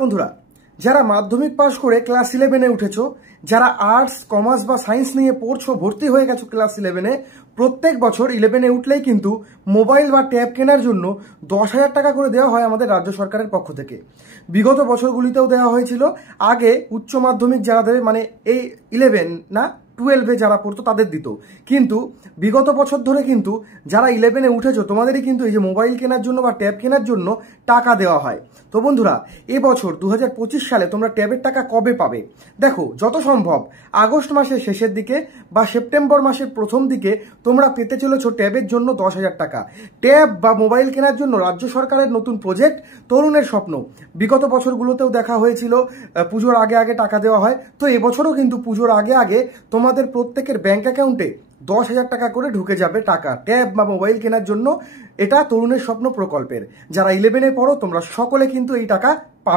বন্ধুরা, যারা মাধ্যমিক পাশ করে ক্লাস 11-এ উঠেছো, যারা আর্টস, কমার্স বা সায়েন্স নিয়ে পড়ছো, ভর্তি হয়ে গেছো ক্লাস 11-এ, প্রত্যেক বছর 11-এ উঠলেই কিন্তু মোবাইল বা ট্যাব কেনার জন্য 10,000 টাকা করে দেওয়া হয় আমাদের রাজ্য সরকারের পক্ষ থেকে। বিগত বছরগুলিতেও দেওয়া হয়েছিল। আগে উচ্চ মাধ্যমিক যারা দেবে, মানে এই 11 না 12-এ যারা পড়তো তাদের দিত, কিন্তু বিগত বছর ধরে কিন্তু যারা 11-এ উঠেছো তোমাদেরই কিন্তু এই যে মোবাইল কেনার জন্য বা ট্যাব কেনার জন্য টাকা দেওয়া হয়। তো বন্ধুরা, এবছর 2025 সালে তোমরা ট্যাবের টাকা কবে পাবে? দেখো, যত সম্ভব আগস্ট মাসের শেষের দিকে বা সেপ্টেম্বর মাসের প্রথম দিকে তোমরা পেতে চলেছো ট্যাবের জন্য 10,000 টাকা। ট্যাব বা মোবাইল কেনার জন্য রাজ্য সরকারের নতুন প্রজেক্ট তরুণের স্বপ্ন। বিগত বছরগুলোতেও দেখা হয়েছিল পুজোর আগে আগে টাকা দেওয়া হয়, তো এবছরও কিন্তু পুজোর আগে আগে তোমাদের প্রত্যেকের ব্যাংক অ্যাকাউন্টে 10,000 টাকা করে ঢুকে যাবে টাকা ট্যাব বা মোবাইল কেনার জন্য। এটা তরুণের স্বপ্ন প্রকল্পের। যারা 11-এ পড়ো তোমরা সকলে কিন্তু এই টাকা পাবে।